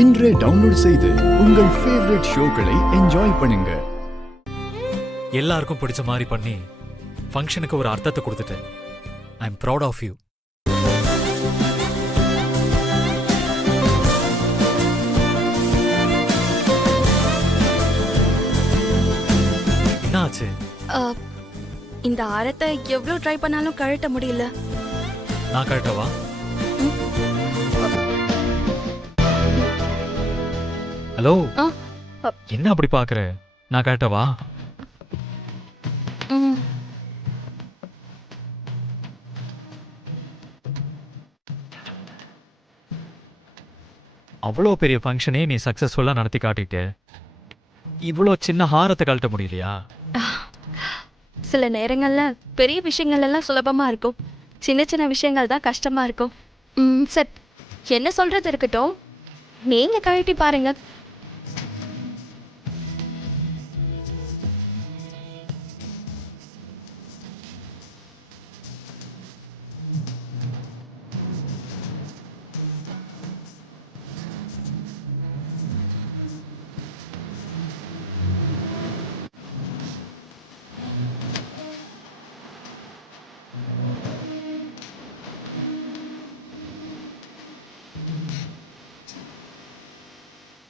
இன்றே டவுன்லோட் செய்து உங்கள் ஃபேவரட் ஷோக்களை என்ஜாய் பண்ணுங்க. எல்லாருக்கும் பிடிச்ச மாதிரி பண்ணி ஃபங்க்ஷனுக்கு ஒரு அர்த்தத்தை கொடுத்துட்டேன். I am proud of you. என்ன ஆச்சு? இந்த ஆரத்தை எவ்வளவு ட்ரை பண்ணாலும் கழட்ட முடியல. நான் கழட்டவா? ஹலோ, என்ன அப்படி பாக்குற? நான் கழட்டவா? அவ்வளோ பெரிய ஃபங்க்ஷனே நீ சக்சஸ்ஃபுல்லா நடத்தி காட்டிட்ட. இவ்வளோ சின்ன ஹாரத்தை கழட்ட முடியலையா? சில நேரங்கள்ல பெரிய விஷயங்கள் எல்லாம் சுலபமா இருக்கும், சின்ன சின்ன விஷயங்கள் தான் கஷ்டமா இருக்கும். சரி, என்ன சொல்றது இருக்கட்டும், நீங்க கழட்டி பாருங்க.